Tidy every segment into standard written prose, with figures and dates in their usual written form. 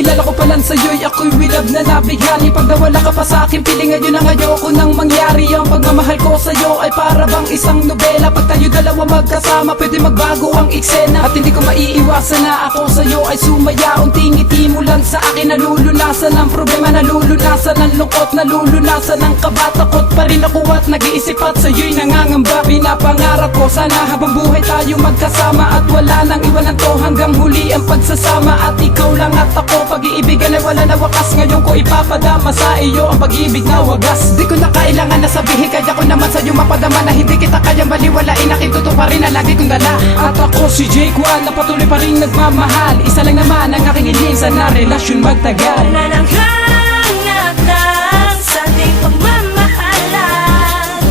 Kilala ko palang sa'yo'y ako'y wilab na nabighani. Pag nawala ka pa sa'kin, piling ngayon ang ayoko nang mangyari. Ang pagmamahal ko sa'yo ay para bang isang nobela. Pag tayo dalawa magkasama, pwede magbago ang eksena. At hindi ko maiiwasan na ako sa'yo ay sumaya. Unting ngiti mo lang sa akin, nalulunasan ang problema, nalulunasan ang lungkot, nalulunasan ang kaba. Takot pa rin ako at nag-iisip at sa'yo'y nangangamba. Pinapangarap ko sana habang buhay tayo magkasama. At wala nang iwanan to hanggang huli ang pagsasama. At ikaw lang at ako, pag-iibigan ay wala na wakas. Ngayon ko ipapadama sa iyo ang pag-ibig na wagas. Di ko na kailangan na sabihin, kaya ko naman sa'yo mapadama na hindi kita kayang baliwalain. Aking totoo pa rin na lagi kong dala. At ako si Jake Juan na patuloy pa rin nagmamahal. Isa lang naman ang aking hiling, sana relasyon magtagal. Nananghangat lang sa ating pagmamahalan.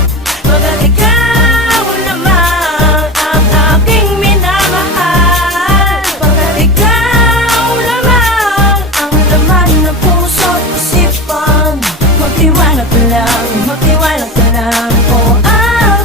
Pagkat ikaw naman ang aking minamahal. Pagkat ikaw naman ang laman ng puso't isipan. Magtiwala ka lang, magtiwala ka lang, o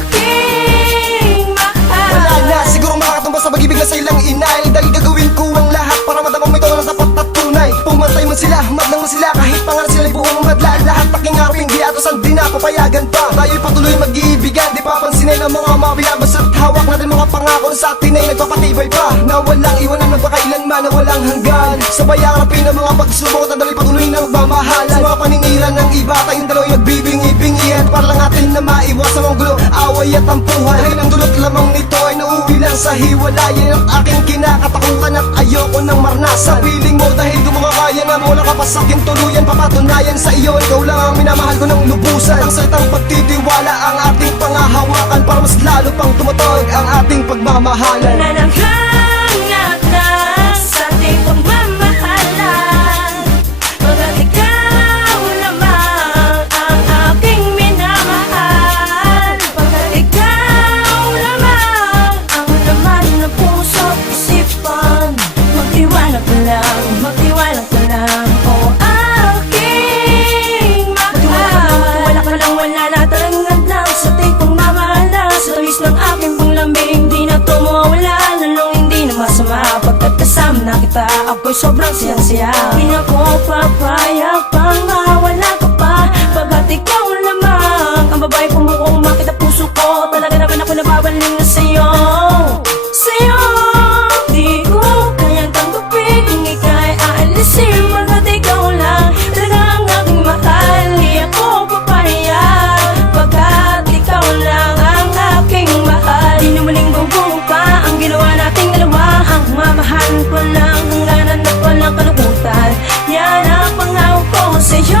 aking mahal. Wala na siguro makakatumba sa pag-ibig na sa ilang inay. Dahil gagawin ko ang lahat para madamang may tono na sapat at tunay. Pumatay man sila, madlang man sila, kahit pangalan sila'y buong madla. Lahat aking harapin, di atosan, di na papayagan pa. Tayo'y patuloy mag-iibigan, di papansinin ang mga mabila. Basta't hawak natin mga pangako na sa atin ay nagpapatibay pa. Na walang iwanan, magpakailanman na walang hanggan. Sabay harapin ang mga pagsubok at daloy patuloy ng magmamahalan. Sa mga paningiran ng iba, tayong daloy nagbibingi-bingi. At para lang natin na maiwasan ang gulo, away at tampuhan. Dahil ang dulot lamang nito ay nauwi lang sa hiwalayan. At aking kinakatakutan at ayoko nang marnasan. Piling mo dahil di mo makakaya na wala ka pa sa'kin tuluyan. Papatunayan sa iyo, ikaw lang ang minamahal ko ng lubusan. Ang salitang pagtitiwala ang ating pangahawakan, para mas lalo pang tumatawag ang ating pagmamahalan. Nananghangat lang sa ating pagmamahalan. Pagkat ikaw naman ang aking minamahal. Pagkat ikaw naman ang laman ng puso't isipan. Magtiwala ka lang, magtiwala ka lang, o aking mahal. Magtiwala ka lang, wala na talangan lang sa ating pagmamahalan. Sa tamis ng aking panglambing, di na to mawala. Lalong hindi na masama pagkat kasama na kita, ako'y sobrang siyang-siya. Di na ko papayag pang mawala ka pa. Pagkat ikaw lamang ang babae pumuong makita puso ko. Talaga naman ako nababaling na sa'yo, sa'yo. Di ko kayang tanggapin kung ika'y aalisin. Pagkat ikaw lang talaga ang aking mahal. Di ako papayag pagkat ikaw lang ang aking mahal. Di naman gugulo pa ang ginawa nating dalawa. Ang mamahal ko lang, hangganan at walang kalungkutan. Yan ang pangako ko sa'yo.